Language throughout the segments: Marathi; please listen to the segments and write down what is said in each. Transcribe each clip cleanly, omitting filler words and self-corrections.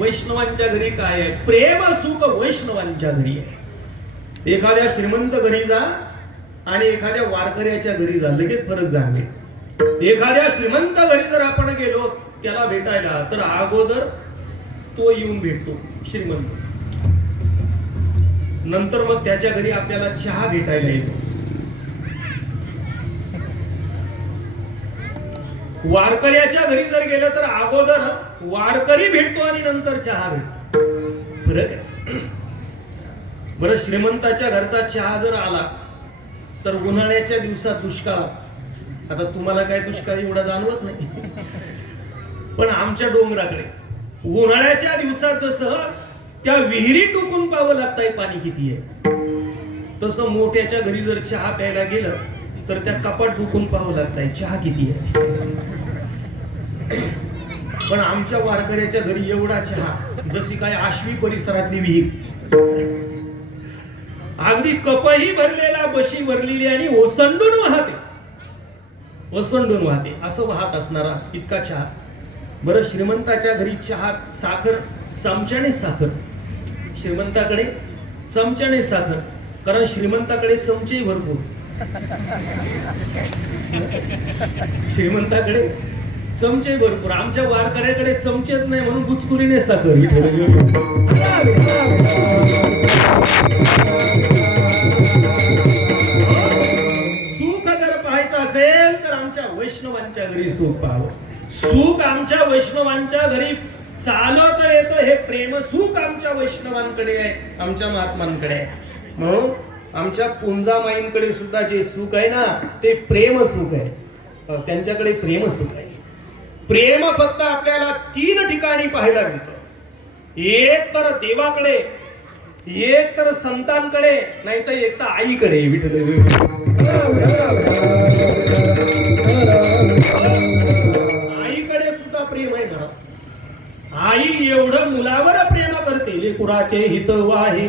वैष्णवांच्या घरी काय आहे? प्रेम सुख वैष्णवांच्या घरी आहे. एखाद्या श्रीमंत घरी जा आणि एखाद्या वारकऱ्याच्या घरी जा, लगेच फरक जाणवेल. एखाद्या श्रीमंत घरी जर आपण गेलो त्याला भेटायला, तर अगोदर तो येऊन भेटतो श्रीमंत, नंतर मग त्याच्या घरी आपल्याला चहा भेटायला येतो. वारकऱ्याच्या घरी जर गेलं तर अगोदर वारकरी भेटतो आणि नंतर चहा भेटतो. फरक आहे. बरं, श्रीमंताच्या घरचा चहा जर आला तर उन्हाळ्याच्या दिवसात दुष्काळ, आता तुम्हाला काय दुष्काळ एवढा जाणवत नाही, पण आमच्या डोंगराकडे उन्हाळ्याच्या दिवसात जसं त्या विहिरी टुकून पाहावं लागतंय पाणी किती आहे, तसं मोठ्याच्या घरी जर चहा प्यायला गेलं तर त्या कपाट टुकून पाहावं लागतंय चहा किती आहे. पण आमच्या वारकऱ्याच्या घरी एवढा चहा, जशी काय आश्वी परिसरातली विहीर, अगदी कपही भरलेला, बशी भरलेली आणि ओसंडून वाहते, ओसंडून वाहते असं वाहत असणारा इतका चहा. बरं, श्रीमंताच्या घरी चहा साखर, चमच्याने साखर. श्रीमंताकडे चमच्याने साखर, कारण श्रीमंताकडे चमचे भरपूर. श्रीमंताकडे चमचे भरपूर. आमच्या वारकऱ्याकडे चमचेच नाही म्हणून गुचकुरीने साखर. सुख जर पाहायचं असेल तर आमच्या वैष्णवांच्या घरी सुख पाहावं. सुख आमच्या वैष्णवांच्या घरी चालत येतं. हे प्रेम सुख आमच्या वैष्णवांकडे आहे, आमच्या महात्मांकडे आहे. म्हणून आमच्या पुंजामाईंकडे सुद्धा जे सुख आहे ना, ते प्रेम सुख आहे. त्यांच्याकडे प्रेम सुख आहे. प्रेम फक्त आपल्याला 3 ठिकाणी पाहायला मिळतं. एक तर देवाकडे, एक तर संतांकडे, नाही तर एक तर आईकडे. आईकडे सुद्धा प्रेम आहे ना. आई एवढं मुलावर प्रेम करते. लेकुराचे हित वाहे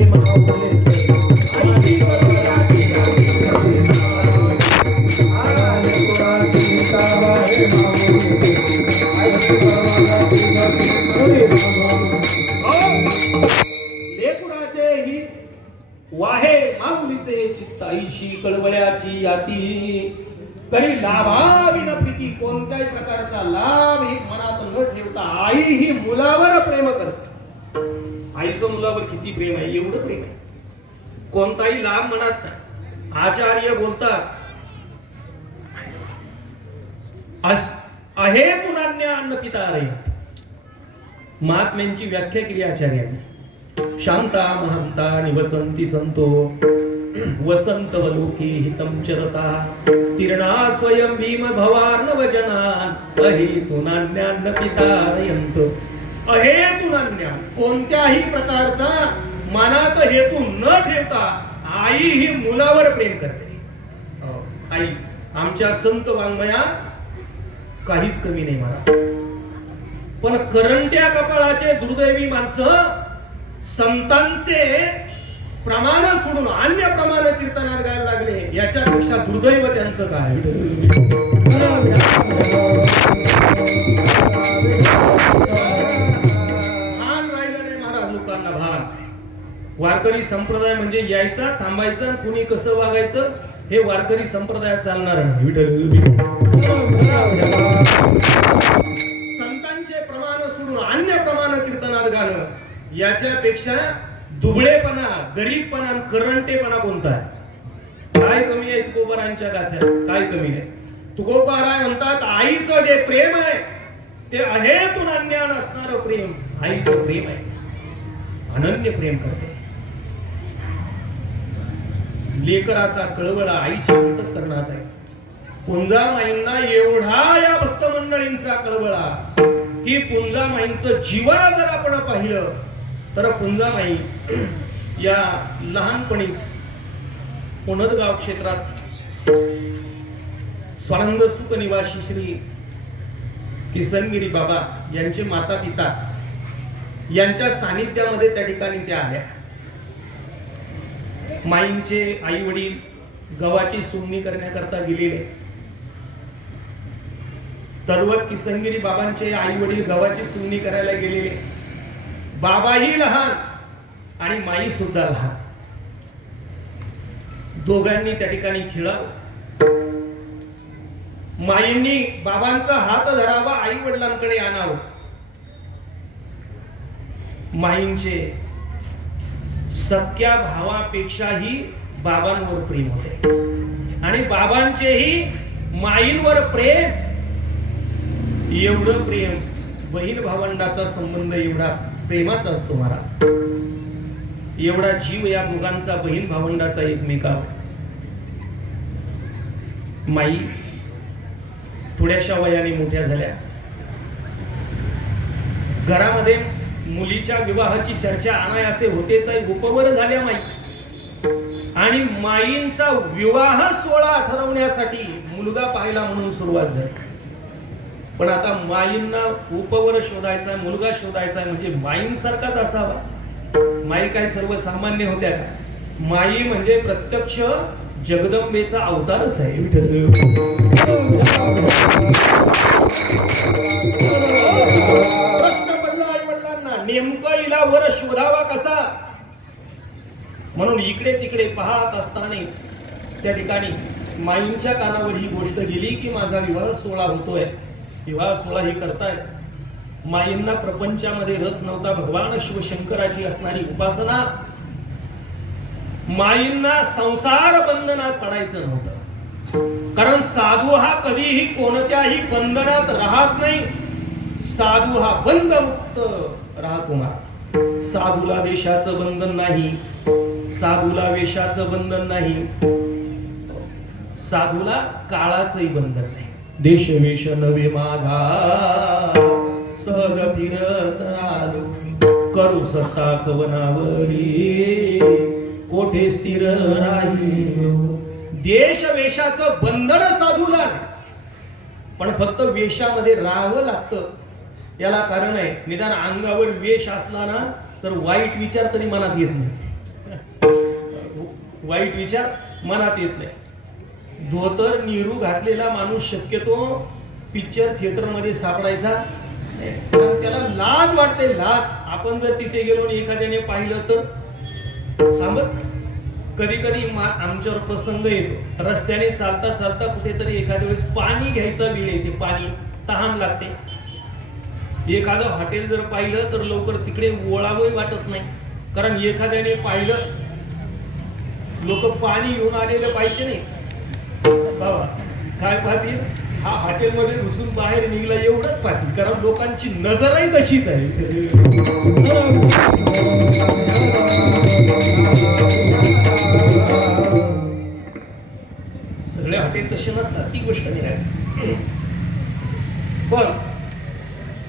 लेकुराचे ही वाहे मामुलीचे चित्ताईशी कळवळ्याची याती तरी लाभाविन प्रीती. कोणत्याही प्रकारचा लाभ ही मनात न ठेवता आई ही मुलावर प्रेम करते. आईचं मुलावर किती प्रेम आहे, एवढं प्रेम आहे. कोणताही लाभ मनात नाही. आचार्य बोलतात, आहे तुनान्य अन्न पिता रे. महात्म्यांची व्याख्या केली आचार्यांनी. शांता महंता निवसंती संतो वसंत वलोके हितम चरता तीर्णा स्वयं भीम भवार्णवजना अहेतुनान्यान्न पितारयंत. अहेतुनान्य, कोणत्याही प्रकारचा मनात हेतू न ठेवता आई ही मुलावर प्रेम करते. आई आमच्या संत वाङ्मयात काहीच कमी नाही मला. पण करंट्या कपाळाचे दुर्दैवी माणसं संतांचे प्रमाण सोडून अन्य प्रमाण कीर्तनात गायला लागले. याच्यापेक्षा दुर्दैव त्यांचं काय. भान राहिलं नाही महाराज लोकांना. भान. वारकरी संप्रदाय म्हणजे यायचा, थांबायचं, कुणी कसं वागायचं हे वारकरी संप्रदायात चालणार नाही. संतांचे प्रमाण सोडून अन्य प्रमाण कीर्तनात गाणं, याच्यापेक्षा दुबळेपणा, गरीबपणा, करंटेपणा कोणता आहे? काय कमी आहे तुकोबारांच्या गाथ्यात? काय कमी आहे? तुकोबारा म्हणतात आईचं जे प्रेम आहे ते अहेतून अन्यान असणारं प्रेम आईचं प्रेम आहे. अनन्य प्रेम करते. लेकराचा कळवळा आईच्या अंतःकरणात आहे. पुंजामाईंना एवढा या भक्त मंडळींचा कळवळा की पुंजामाईंचं जीवन जर आपण पाहिलं तर पुंजामाई या लहानपणीच पुनदगाव क्षेत्रात स्वानंद सुख निवासी श्री किसनगिरी बाबा यांचे माता पिता यांच्या सानिध्यामध्ये त्या ठिकाणी त्या आल्या. माईंचे आई वडील गव्हाची सोंगणी करण्याकरता गेलेले. तरवत किसनगिरी बाबांचे आई वडील गव्हाची सोंगणी करायला गेलेले. बाबाही लहान आणि माई सुद्धा लहान. दोघांनी त्या ठिकाणी खेळावं. माईंनी बाबांचा हात धरावा, आई वडिलांकडे आणावं. माईंचे सख्या भावापेक्षाही बाबांवर प्रेम होते आणि बाबांचेही माईंवर प्रेम. एवढं प्रेम, बहीण भावंडाचा संबंध एवढा प्रेमाचा असतो महाराज. एवढा जीव या दोघांचा, बहीण भावंडाचा एकमेकावर. माई थोड्याशा वयाने मोठ्या झाल्या. घरामध्ये मुलीच्या विवाहाची चर्चा अनायासे होतेच आहे. उपवर झाल्या माई आणि माईंचा विवाह सोहळा ठरवण्यासाठी मुलगा पाहायला म्हणून सुरुवात झाली. पण आता माईंना उपवर शोधायचा, मुलगा शोधायचा म्हणजे माईंसारखाच असावा. माई काय सर्वसामान्य होत्या का? माई म्हणजे प्रत्यक्ष जगदंबेचा अवतारच आहे. प्रश्न पडला आई वडिलांना, नेमकं हिला वर शोधावा कसा. म्हणून इकडे तिकडे पाहत असताना त्या ठिकाणी माईंच्या कानावर ही गोष्ट गेली की माझा विवाह सोहळा होतोय. विवाह सोहळा हे करताय. माईंना प्रपंचामध्ये रस नव्हता. भगवान शिवशंकराची असणारी उपासना. माईंना संसार बंधनात पडायचं नव्हतं. कारण साधू हा कधीही कोणत्याही बंधनात राहत नाही. साधू हा बंधमुक्त राहतो. साधूला देशाचं बंधन नाही, साधूला वेशाचं बंधन नाही, साधूला काळाचंही बंधन नाही. देश वेश नवे माझा सहज फिरत आलो, करू सत्ता कवनावरी कोठे स्थिर राहिलो. देश वेशाचं बंधन साधूला, पण फक्त वेशामध्ये राहावं लागतं. याला कारण आहे, निदान अंगावर वेश असला ना तर वाईट विचार तरी मनात येत नाही. वाईट विचार मनात येत नाही. धोतर नेहरू घातलेला माणूस शक्यतो पिक्चर थिएटर मध्ये सापडायचा, कारण त्याला लाज वाटते. लाज. आपण जर तिथे गेलो आणि एखाद्याने पाहिलं तर सांगत. कधी कधी आमच्यावर प्रसंग येतो, रस्त्याने चालता चालता कुठेतरी एखाद्या वेळेस पाणी घ्यायचा वेळ येते. पाणी तहान लागते. एखादं हॉटेल जर पाहिलं तर लवकर तिकडे वळावंही वाटत नाही, कारण एखाद्याने पाहिलं, लोक पाणी घेऊन आलेलं पाहिजे नाही. बाबा काय पाहतील, हा हॉटेलमध्ये घुसून बाहेर निघला एवढंच पाहतील, कारण लोकांची नजरही तशीच आहे. सगळे हॉटेल तसे नसतात, ती गोष्ट नाही. पण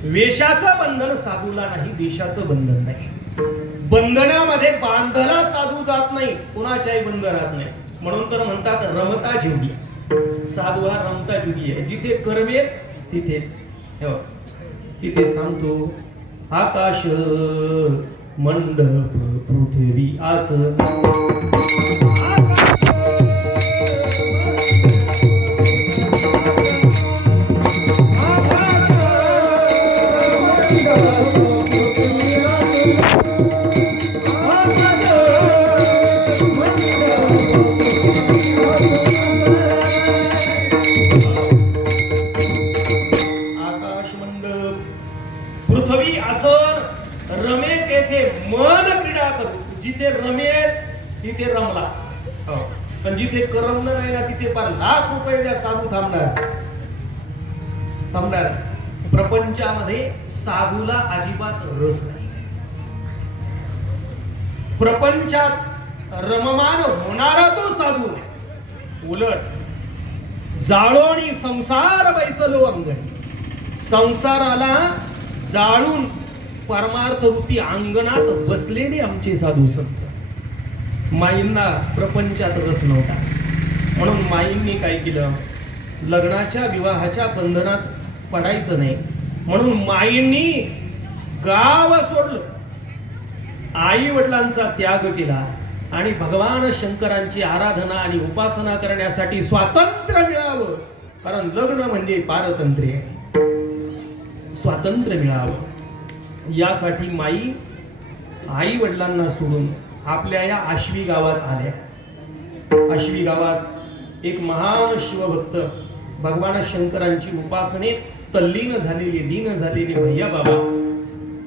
वेशाचं बंधन साधूला नाही, देशाचं बंधन नाही. बंधनामध्ये बांधला साधू जात नाही, कुणाच्याही बंधनात नाही. म्हणून तर म्हणतात रमता जीवी. साधू हा रमता जीवी आहे. जिथे करमेल तिथेच तिथेच थांबतो. आकाश मंडप पृथ्वी आसन, पृथ्वी आसन, रमे तेथे मन क्रीडा करू. जिथे रमेल तिथे रमला, पण जिथे करमलं नाही ना तिथे फार लाख रुपये द्या साधू थांबणार. प्रपंचामध्ये साधूला अजिबात रस नाही. प्रपंचात रममान होणारा तो साधू नाही. उलट जाळोणी संसार बैसलो अंगणी. संसाराला जाळून परमार्थ रूपी अंगणात बसलेले आमचे साधू संत. माईंना प्रपंचात रस नव्हता, म्हणून माईंनी काय केलं, लग्नाच्या विवाहाच्या बंधनात पडायचं नाही म्हणून माईंनी गाव सोडलं, आई वडिलांचा त्याग केला आणि भगवान शंकरांची आराधना आणि उपासना करण्यासाठी स्वातंत्र्य मिळावं. कारण लग्न म्हणजे पारतंत्र्य, स्वातंत्र्य मिळावं यासाठी माई आई वडिलांना सोडून आपल्या या आश्वी गावात आल्या. आश्वी गावात एक महान शिवभक्त भगवान शंकरांची उपासनेत तल्लीन झालेली, दीन झालेली भैया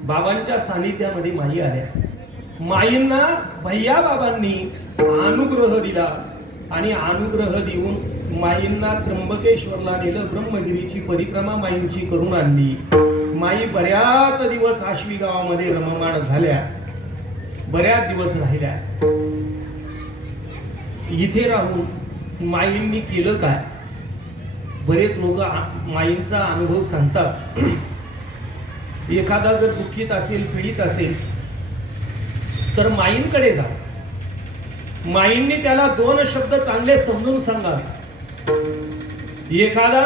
बाबांच्या सानिध्यामध्ये माई आल्या. माईंना भैया बाबांनी अनुग्रह दिला आणि अनुग्रह देऊन माईंना त्र्यंबकेश्वरला नेलं. ब्रह्मगिरीची परिक्रमा माईंची करून आणली. माई बऱ्याच दिवस आश्वी गावामध्ये रममाण झाल्या, बऱ्याच दिवस राहिल्या. इथे राहून माईंनी केलं काय, बरेच लोक माईंचा अनुभव सांगतात. एखादा जर दुःखीत असेल, पीडित असेल तर माईंकडे जा. माईंनी त्याला 2 शब्द चांगले समजून सांगावे. एखादा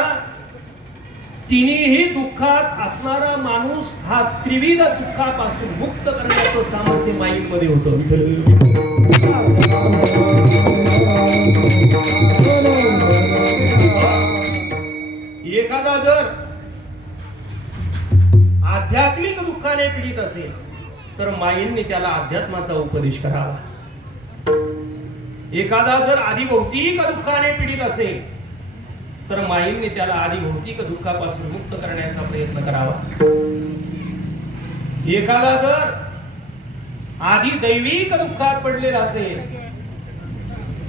तिन्ही दुःखात असणारा माणूस हा त्रिविध दुःखापासून मुक्त करण्याचं सामर्थ्य माईंमध्ये होतं. एखादा जर आध्यात्मिक दुःखाने पीडित असेल तर माईंनी त्याला अध्यात्माचा उपदेश करावा. एखादा जर आदिभौतिक दुःखाने पीडित असेल तर माईंनी त्याला आदिभौतिक दुःखापासून मुक्त करण्याचा प्रयत्न करावा. एखादा जर आदिदैविक दुःखात पडलेला असेल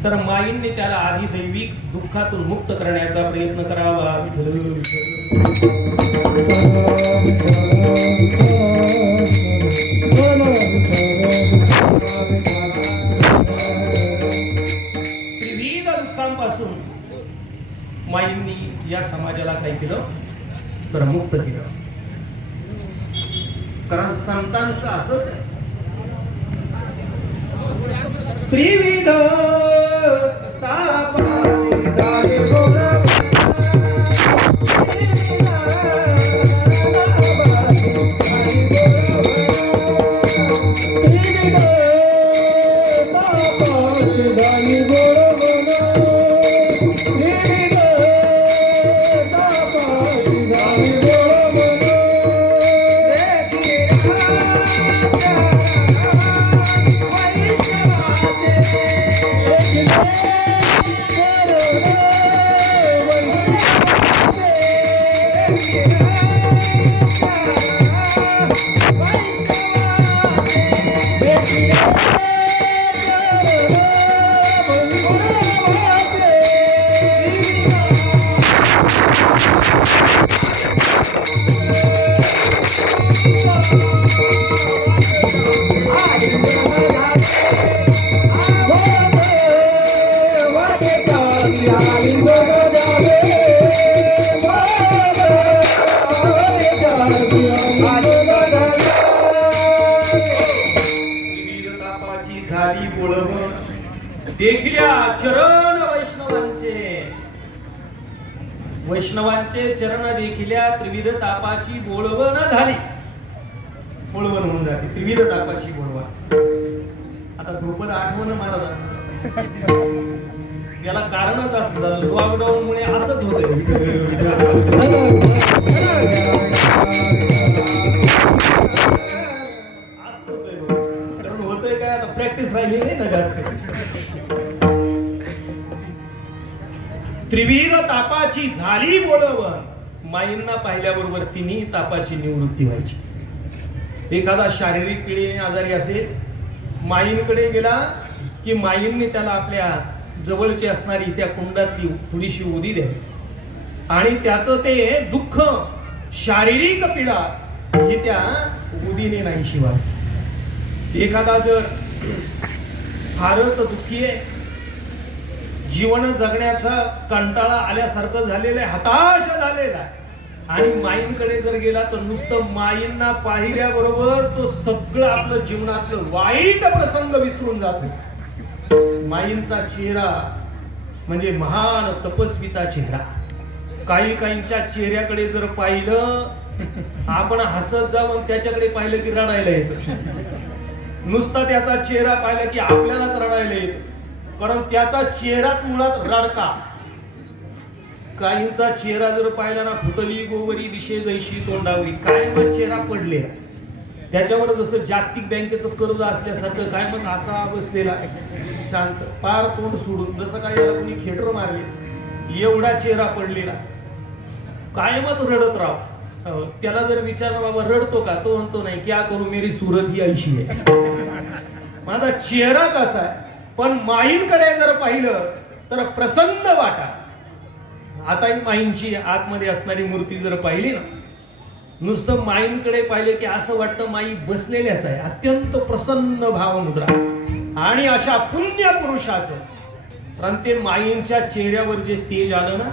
तर माईंनी त्याला आदिदैविक दुःखातून मुक्त करण्याचा प्रयत्न करावा. विविध दुःखांपासून माईंनी या समाजाला काय केलं तर मुक्त केलं. कारण संतांचं असंच आहे, त्रिविध देखिल्या चरण वैष्णवांचे चरण देखिल्या त्रिविध तापाची बोळवण झाली. बोळवण होऊन जाते त्रिविध तापाची बोळवण. आता ध्रुपद आठवण महाराज याला कारणच असं झालं, लॉकडाऊन मुळे असंच होत. कारण होतंय काय, आता प्रॅक्टिस राहिली नाही ना जास्त. त्रिविध तापाची झाली बोलवण. माईंना पाहिल्याबरोबर तिन्ही तापाची निवृत्ती व्हायची. एखादा शारीरिक पीडेने आजारी असेल, माईंकडे गेला की माईंनी त्याला आपल्या जवळची असणारी त्या कुंडातली थोडीशी उदी द्यावी आणि त्याचं ते दुःख, शारीरिक पीडा ही त्या उदीने नाही शिवाय. एखादा जर फारच दुःखी आहे, जीवन जगण्याचा कंटाळा आल्यासारखं झालेलं आहे, हताश झालेला आहे, आणि माईंकडे जर गेला तर नुसतं माईंना पाहिल्याबरोबर तो सगळं आपलं जीवनातलं वाईट प्रसंग विसरून जातो. माईंचा चेहरा म्हणजे महान तपस्वीचा चेहरा. काहींच्या चेहऱ्याकडे जर पाहिलं आपण हसत जाऊन त्याच्याकडे पाहिलं की रडायला येतं. नुसता त्याचा चेहरा पाहिला की आपल्यालाच रडायला येतं, कारण त्याचा चेहराच मुळात रडका. काहींचा चेहरा जर पाहिला ना, फुटली गोवरी दिशे जैशी तोंडावरी, काय मग चेहरा पडले त्याच्यावर जसं जागतिक बँकेचं कर्ज असल्यासारखं, काय मग असा बसलेला शांत पार तोंड सोडून, जसं काय याला कोणी खेटर मारले एवढा चेहरा पडलेला, कायमच रडत राव. त्याला जर विचारलं बाबा रडतो का, तो म्हणतो नाही, क्या करू मेरी सूरत ही ऐशी आहे. माझा चेहरा कसा आहे. पण माईंकडे जर पाहिलं तर प्रसन्न वाटा. आता ही माईंची आतमध्ये असणारी मूर्ती जर पाहिली ना, नुसतं माईंकडे पाहिलं की असं वाटतं माई बसलेल्याच आहे, अत्यंत प्रसन्न भावमुद्रा. आणि अशा पुण्य पुरुषाचं, कारण ते माईंच्या चेहऱ्यावर जे तेज आलं ना,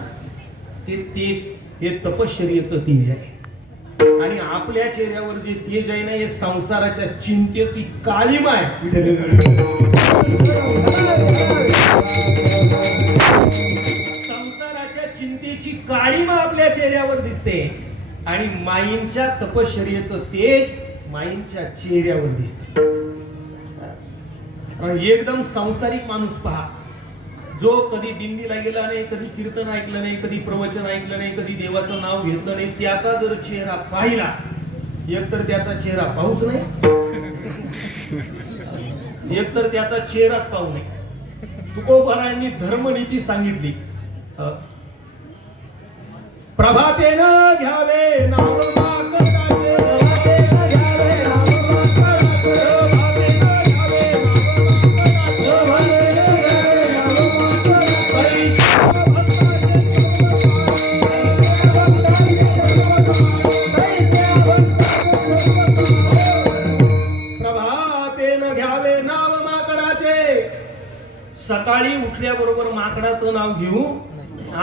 ते तेज हे तपश्चर्येचं तेज आहे. आणि आपल्या चेहऱ्यावर जे तेज आहे ना, हे संसाराच्या चिंतेची काळीमा आहे. संसाराच्या चिंतेची काळीमा आपल्या चेहऱ्यावर दिसते आणि माईंच्या तपश्चर्येचं तेज माईंच्या चेहऱ्यावर दिसते. एकदम सांसारिक माणूस पहा, जो कधी दिंडीला गेला नाही, कधी कीर्तन ऐकलं नाही, कधी प्रवचन ऐकलं नाही, कधी देवाचं नाव घेतलं नाही, त्याचा जर चेहरा पाहिला, एकतर त्याचा चेहरा पाहूच नाही, एकतर त्याचा चेहराच पाहू नये. तुकोबारायांनी धर्मनीती सांगितली, प्रभातेनं घ्यावे नाव सकाळी उठल्याबरोबर माकडाचं नाव घेऊ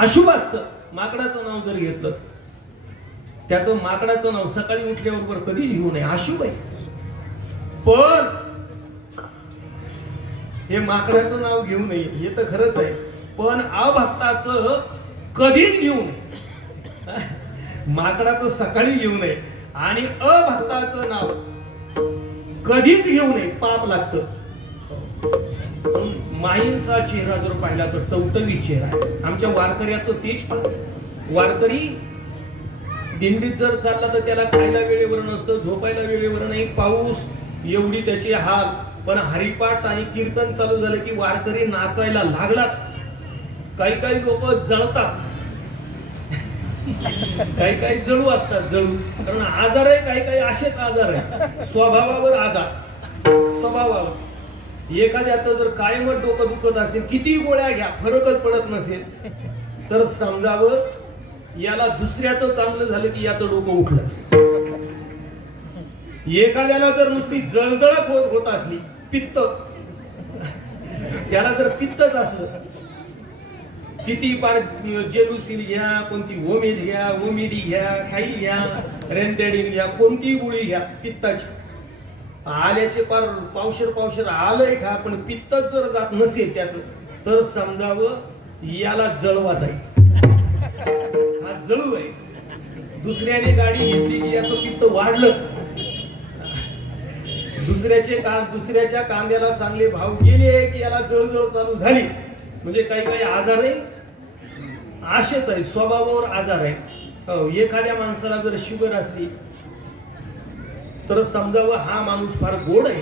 अशुभ असतं. माकडाचं नाव जर घेतलं, त्याचं माकडाचं नाव सकाळी उठल्याबरोबर कधीच घेऊ नये, अशुभ आहे. पण हे माकडाचं नाव घेऊ नये हे तर खरंच आहे, पण अभक्ताचं कधीच घेऊ नये. माकडाचं सकाळी घेऊ नये आणि अभक्ताचं नाव कधीच घेऊ नये, पाप लागतं. माईंचा चेहरा जर पाहिला तर टवटवी चेहरा आहे. आमच्या वारकऱ्याचं तेच पाहतो. वारकरी दिंडीत जर चालला तर त्याला खायला वेळेवर नसतं, झोपायला वेळेवर नाही, पाऊस एवढी त्याचे हाल. पण हरिपाठ आणि कीर्तन चालू झालं की वारकरी नाचायला लागलाच. काही लोक जळतात, काही जळू असतात, जळू. कारण आजार आहे, काही असेच आजार आहे, स्वभावावर आजार, स्वभावावर. एखाद्याचं जर कायमच डोकं दुखत असेल, किती गोळ्या घ्या फरकच पडत नसेल, तर समजावं याला दुसऱ्याचं चांगलं झालं की याचं डोकं उठलंच. एखाद्याला जर नुसती जळजळत होत असली, पित्त, त्याला जर पित्तच असलं, किती पार जेलुसिल घ्या, कोणती ओमेज घ्या, ओमिडी घ्या, काही घ्या, रेंटेडिन घ्या, कोणती गोळी घ्या पित्ताची, आल्याचे पार पावशेर आलंय का, पण पित्त जर जात नसेल त्याचं, तर समजावं याला जळवा जाईल, हा जळू आहे. दुसऱ्याने गाडी घेतली की याचं पित्त वाढलं, दुसऱ्याच्या कांद्याला चांगले भाव गेले की याला जळजळ चालू झाली. म्हणजे काही आजार आहे, आशेच आहे, स्वभावावर आजार आहे. एखाद्या माणसाला जर शुगर असली तर समजावं हा माणूस फार गोड आहे.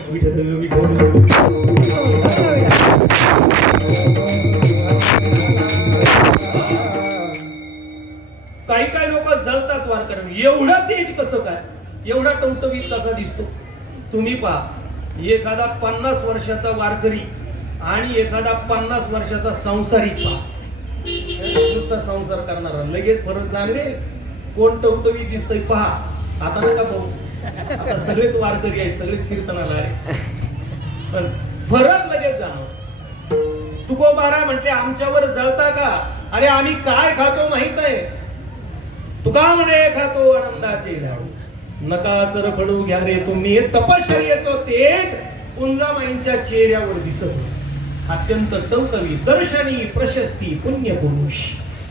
काही लोक जळतात वारकऱ्यांना. एवढा तेज कसं काय, एवढा टवटवीत कसा दिसतो. तुम्ही पहा, एखादा 50 वर्षाचा वारकरी आणि एखादा 50 वर्षाचा संसारिक पहा, नुसता संसार करणारा, लगेच फरक जाणवे. कोण टवटवीत दिसतंय पहा. आता नका पाहू, आता सगळेच वारकरी आहे, सगळेच कीर्तनाला आहे, पण फरक लगेच जाणव. तुकोबारा म्हटले आमच्यावर जळता का? अरे आम्ही काय खातो माहित आहे? तुका म्हणे खातो आनंदाचे लाडू, नका चरफडू घ्या रे तुम्ही. तपश्चर्येचं तेज पुंजामाईंच्या चेहऱ्यावर दिसत होतं. अत्यंत टवटवी दर्शनी प्रशस्ती पुण्यपुरुष.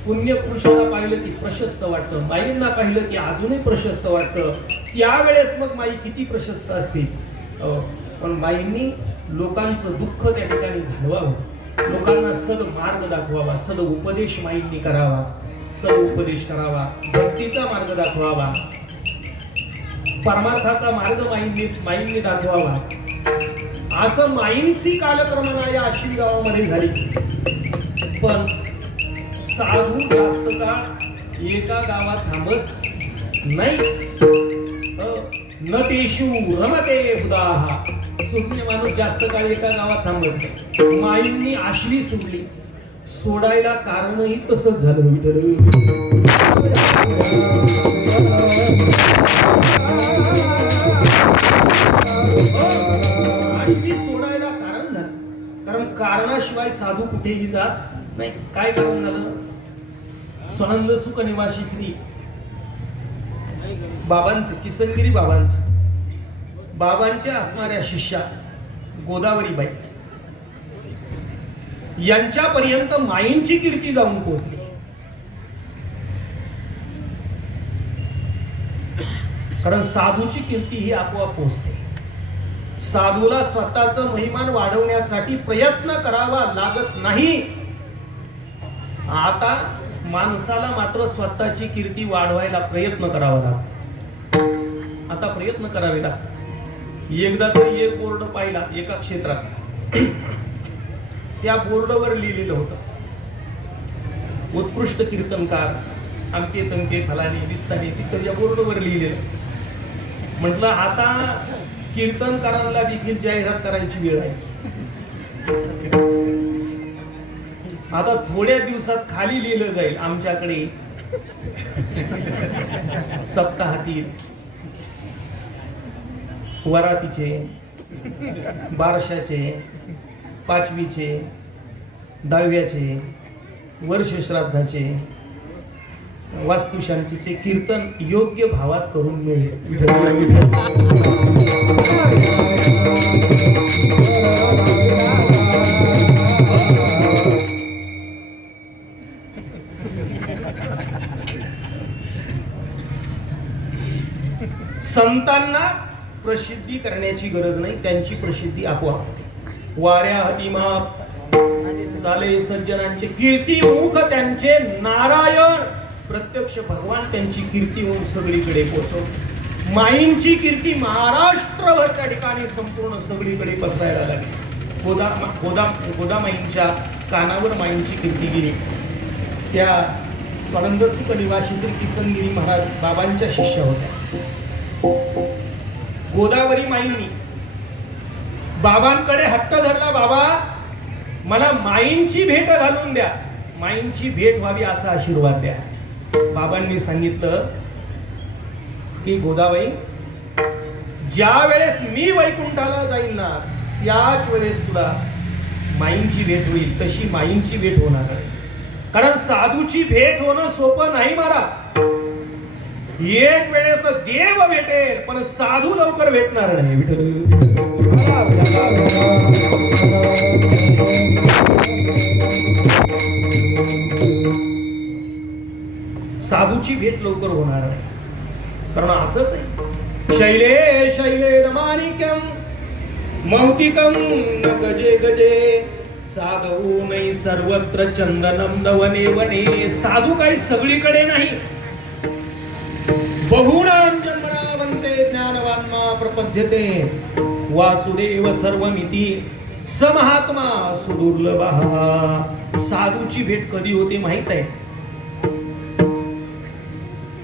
पुण्यपुरुषाला पाहिलं की प्रशस्त वाटतं, माईंना पाहिलं की अजूनही प्रशस्त वाटतं. त्यावेळेस मग माई किती प्रशस्त असते. पण माईंनी लोकांचं दुःख त्या ठिकाणी घालवावं, लोकांना सद मार्ग दाखवावा, सद उपदेश माईंनी करावा, सद उपदेश करावा, भक्तीचा मार्ग दाखवावा, परमार्थाचा मार्ग माईंनी दाखवावा. असं माईंची कालक्रमणा या आश्विन गावामध्ये झाली. पण साधू जास्त काळ एका गावात थांबत नाही. न तेषु रमते हुदाहा. सुज्ञ माणूस जास्त काळ एका गावात थांबत नाही. माईंनी आश्वी सोडली. सोडायला कारणही तसंच झालं. आश्वी सोडायला कारण झालं, कारण कारणाशिवाय साधू कुठेही जात नाही. काय कारण झालं? स्वानंद सुख निवासी श्री बाबांचं, किसनगिरी बाबांच्या असणाऱ्या शिष्या गोदावरीबाई यांच्यापर्यंत माईंची कीर्ती जाऊन पोहोचली. कारण साधूची कीर्ती ही आपोआप पोहोचते. साधूला स्वतःचं महिमान वाढवण्यासाठी प्रयत्न करावा लागत नाही. आता माणसाला मात्र स्वतःची कीर्ती वाढवायला प्रयत्न करावा लागतो. आता प्रयत्न करावे लागतात. एकदा तरी एक बोर्ड पाहिला एका क्षेत्रात. त्या बोर्डवर लिहिलेलं होतं, उत्कृष्ट कीर्तनकार अमके तमके फलानी दिसतानी. तिथं या बोर्डवर लिहिलेलं. म्हटलं आता कीर्तनकारांना देखील जाहिरात करायची वेळ आहे. आता थोड्या दिवसात खाली लिहिलं जाईल, आमच्याकडे सप्ताहातील, वरातीचे, बारशाचे, पाचवीचे, दहाव्याचे, वर्ष श्राद्धाचे, वास्तुशांतीचे कीर्तन योग्य भावात करून मिळेल. संतांना प्रसिद्धी करण्याची गरज नाही, त्यांची प्रसिद्धी आपोआप. वाऱ्या हतिमाप झाले सज्जनांचे कीर्ती मुख त्यांचे नारायण. प्रत्यक्ष भगवान त्यांची कीर्ती होऊन सगळीकडे पोहोचव. माईंची कीर्ती महाराष्ट्रभर त्या ठिकाणी संपूर्ण सगळीकडे पसरायला लागली. गोदामाईंच्या कानावर माईंची कीर्ती गेली. त्या स्वानंद सुख निवासी श्री किसनगिरी महाराज बाबांच्या शिष्या होत्या. गोदावरी माईंनी बाबांकडे हट्ट धरला, बाबा मला माईंची भेट घालून द्या, माईंची भेट व्हावी असा आशीर्वाद द्या. बाबांनी सांगितलं की गोदाबाई, ज्या वेळेस मी वैकुंठाला जाईल ना त्याच वेळेस तुला माईंची भेट होईल. तशी माईंची भेट होणार आहे. कारण साधूची भेट होणं सोपं नाही महाराज. एक वेळेस देव भेटेल पण साधू लवकर भेटणार नाही. साधूची भेट लवकर होणार आहे. कारण असंच आहे, शैले शैले रमानिकम मौक्तिकम गजे गजे साधू नाही सर्वत्र चंदनम वने वने. साधू काही सगळीकडे नाही. बहुनाम जन्मना वंते ज्ञानवान्मा प्रपद्यते वासुदेव सर्वमिती समहात्मा सुदुर्लभः. साधूची भेट कधी होते माहित आहे?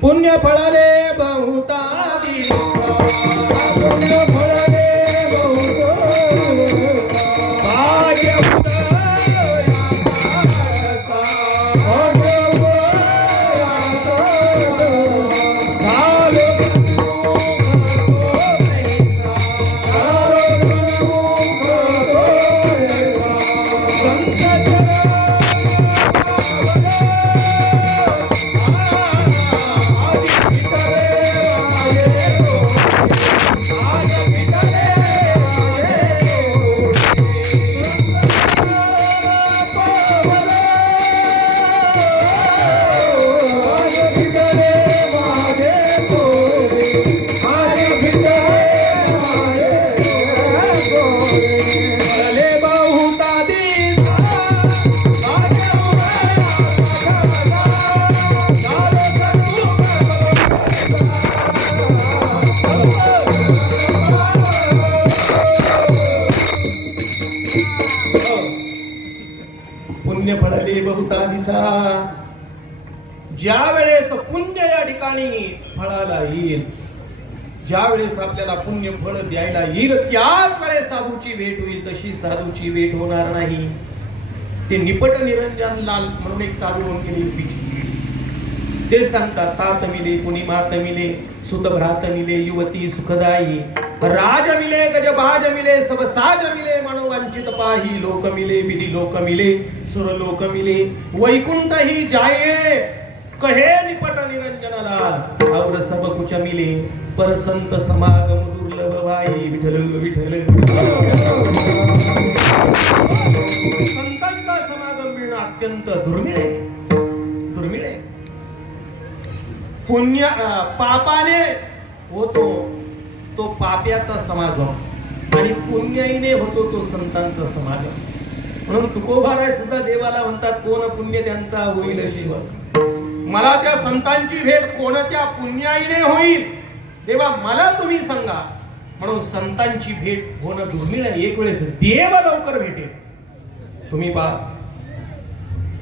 पुण्य फळाले बहुता पुण्य फळाले बहुता दिसा. ज्या वेळेस पुण्य या ठिकाणी फळाला येईल, ज्या वेळेस आपल्याला पुण्य फळ द्यायला येईल, त्याच वेळेस साधूची भेट होईल. तशी साधूची भेट होणार नाही. ते निपट निरंजन लाल म्हणून एक साधू होऊन गेले युपीचे. ते सांगतात, तात मिले कुणी मात मिले, सुत भ्रात मिले, युवती सुखदायी, राज मिले गजबाज मिले, सब साज मिले, मनोवांचित पाही, लोक मिले विधी लोक मिले, सुर लोक मिले, वैकुंठ ही जाये, कहे निपट निरंजनाला, और सब कुछ मिले, पर संत समागम दुर्लभ भाई. विठ्ठल विठ्ठल. संतांचा समागम मिळणं अत्यंत दुर्मिळ आहे, दुर्मिळ आहे. पुण्य पापाने होतो तो पाप्याचा समागम, आणि पुण्याईने होतो तो संतांचा समागम. म्हणून तुकोबाराय सुद्धा देवाला म्हणतात, कोण पुण्य त्यांचा होईल शिव. मला त्या संतांची भेट कोणत्या पुण्याईने होईल देवा, मला तुम्ही सांगा. म्हणून संतांची भेट होणं दुर्मिळ आहे. एक वेळेस देव लवकर भेटेल. तुम्ही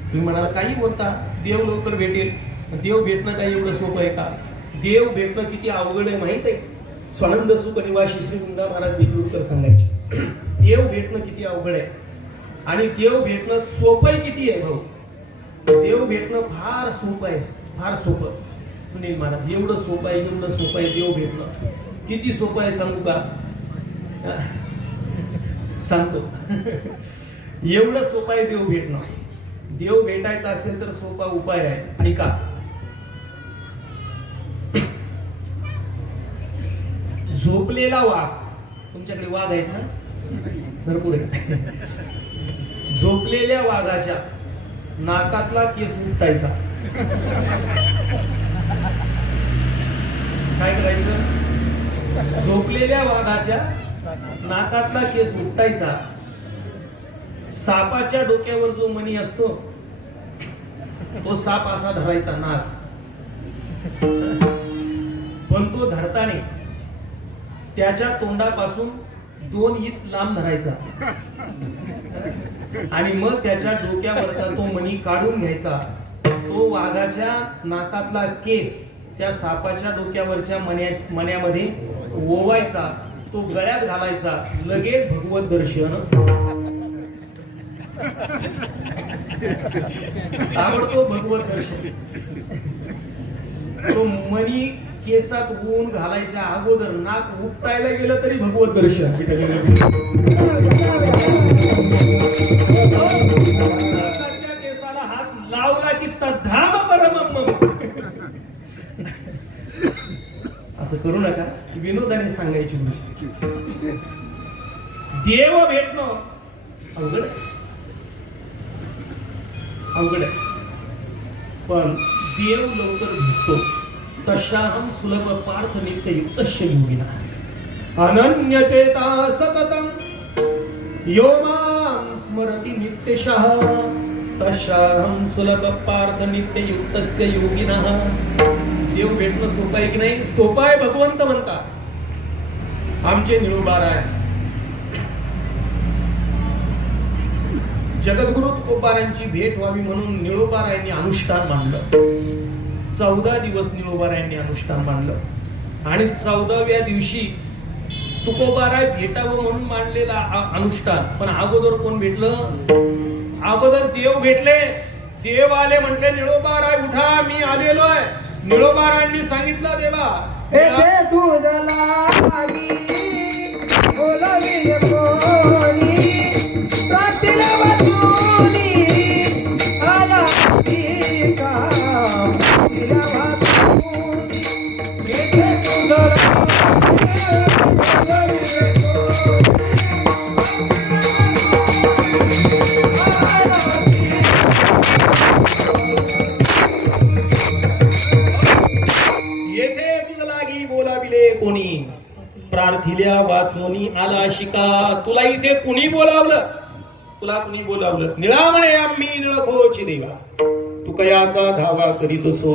तुम्ही म्हणाल काही बोलता, देव लवकर भेटेल. देव भेटणं काही एवढं सोपं आहे का? देव भेटणं किती अवघड आहे माहित आहे. स्वानंद सुख निवासी श्री वृंदा महाराज विजूरकर सांगायचे, देव भेटणं किती अवघड आहे आणि देव भेटणं सोपं किती आहे भाऊ. देव भेटणं फार सोपं आहे, फार सोपं. सुनील महाराज, एवढं सोपं आहे, एवढं सोपं आहे देव भेटणं. किती सोपं आहे सांगू का? सांगतो. एवढं सोपं आहे देव भेटणं. देव भेटायचा असेल तर सोपा उपाय आहे. ऐका, झोपलेला वाघ, तुमच्याकडे वाघ आहेत ना? भरपूर आहे. झोपलेल्या वाघाच्या नाकातला केस उपटायचा. काय करायचं? झोपलेल्या वाघाच्या नाकातला केस उपटायचा. सापाच्या डोक्यावर जो मणी असतो तो साप असा धरायचा नाक, पण तो धरताना त्याच्या तोंडापासून 2 इंच लांब धरायचा आणि मग त्याच्या डोक्यावरचा तो मणी काढून घ्यायचा. तो वाघाच्या नाकातला केस त्या सापाच्या डोक्यावरच्या मण्यामध्ये ओवायचा, तो गळ्यात घालायचा. लगेच भगवत दर्शन. आवडतो भगवत दर्शन. तो मणी केसात ऊन घालायच्या अगोदर नाक उपटायला गेलं तरी भगवत दर्शन. केसाला हात लावला की तद्धाम परमम. असं करू नका, विनोदाने सांगायची गोष्ट. देव भेटणं अवघड आहे, अवघड आहे. पण देव लवकर भेटतो. तशाहम सुलभ पार्थ नित्य युक्तस्य योगिना अनन्य चेता सततम यो मां स्मरति नित्यशः. तशाहम सुलभ पार्थ नित्य युक्तस्य योगिना. देव भेटणं सोपं आहे की नाही? सोपं आहे. भगवंत म्हणतात आमचे निळोबाराय, जगद्गुरु तुकोबारायांची भेट व्हावी म्हणून निळोबारायांनी अनुष्ठान मांडलं. 14 दिवस निळोबारायांनी अनुष्ठान मांडलं आणि 14व्या दिवशी तुकोबाराय भेटावं म्हणून मांडलेला अनुष्ठान. पण अगोदर कोण भेटलं? अगोदर देव भेटले. देव आले, म्हटले निळोबाराय उठा, मी आलेलो आहे. निळोबारायांनी सांगितलं देवा प्रार्थिल्या वाचोनी आला शिका. तुला इथे कुणी बोलावलं? तुला कुणी बोलावलं? निळा म्हणे आम्ही निळखोची देवा, तू कयाचा धावा करीत असो.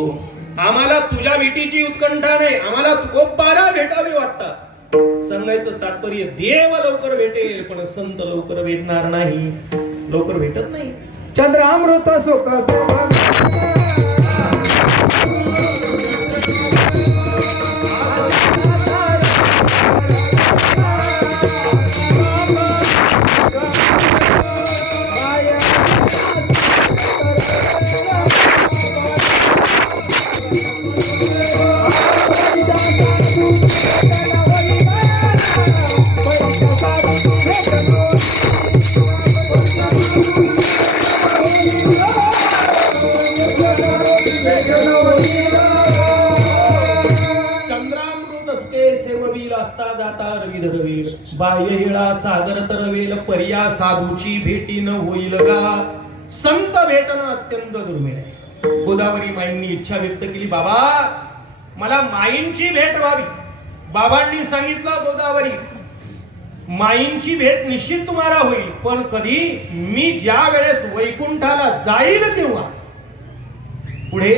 आम्हाला तुझ्या भेटीची उत्कंठा नाही, आम्हाला तुकोबारा भेटावी वाटतात. सांगायचं तात्पर्य देव लवकर भेटेल पण संत लवकर भेटणार नाही, लवकर भेटत नाही. चंद्रामृत सुख चंद्रामृत असते सेववील असता जाता रवी धरवील बाह्य हिळा सागर तरवेल पर्या साधूची भेटी न होईल गा संत भेटणं अत्यंत दुर्मिळ आहे. गोदावरी माईंनी इच्छा व्यक्त केली, बाबा मला माईंची भेट व्हावी. बाबांनी सांगितलं, गोदावरी माईंची भेट निश्चित तुम्हाला होईल, पण कधी? मी ज्या वेळेस वैकुंठाला जाईल तेव्हा. पुढे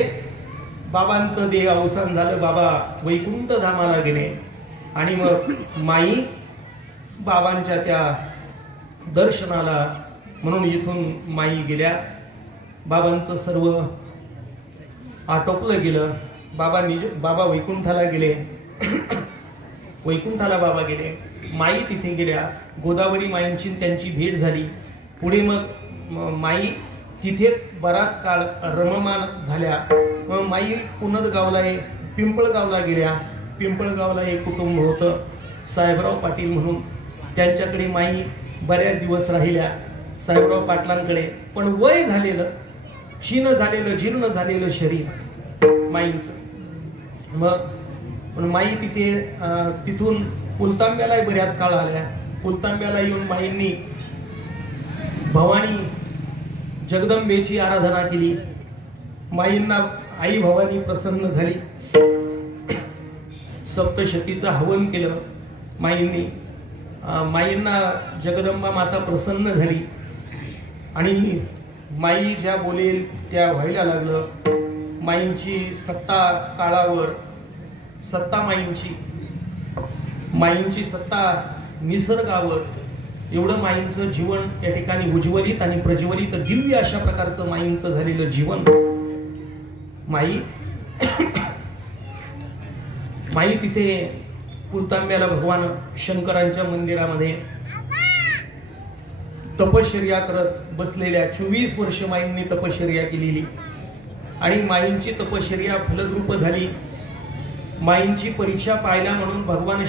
बाबांचं देह अवसान झालं, बाबा वैकुंठ धामाला गेले आणि मग माई बाबांच्या त्या दर्शनाला म्हणून इथून माई गेल्या. बाबांचं सर्व आटोपलं गेलं. बाबा वैकुंठाला गेले. वैकुंठाला बाबा गेले, माई तिथे गेल्या. गोदावरी माईंची त्यांची भेट झाली. पुढे मग माई तिथेच बराच काळ रममाण झाल्या. मग माई पुनदगावला पिंपळगावला गेल्या. पिंपळगावला एक कुटुंब होतं साहेबराव पाटील म्हणून, त्यांच्याकडे माई बऱ्याच दिवस राहिल्या साहेबराव पाटलांकडे. पण वय झालेलं, क्षीण झालेलं, जीर्ण झालेलं शरीर माईंचं. मग माई तिथून पुलतांब्याला बऱ्याच काळ आल्या. पुलतांब्याला येऊन माईंनी भवानी जगदंबेची आराधना केली. माईंना आई भवानी प्रसन्न झाली. सप्तशतीचं हवन केलं माईंनी. माईंना जगदंबा माता प्रसन्न झाली आणि माई ज्या बोलेल त्या व्हायला लागलं. माईंची सत्ता काळावर सत्ता माईंची सत्ता निसर्गावर, एवढं माईंचं जीवन या ठिकाणी उज्ज्वलित आणि प्रज्वलित दिव्य अशा प्रकारचं माईंचं झालेलं जीवन. माई तिथे पुलतांब्याला भगवान शंकरांच्या मंदिरामध्ये तपश्चर्या करत बसलेल्या 24 वर्ष माईंनी तपश्चर्या केलेली आणि माईंची तपश्चर्या फलद्रूप झाली. माईंची परीक्षा पाहिला म्हणून भगवान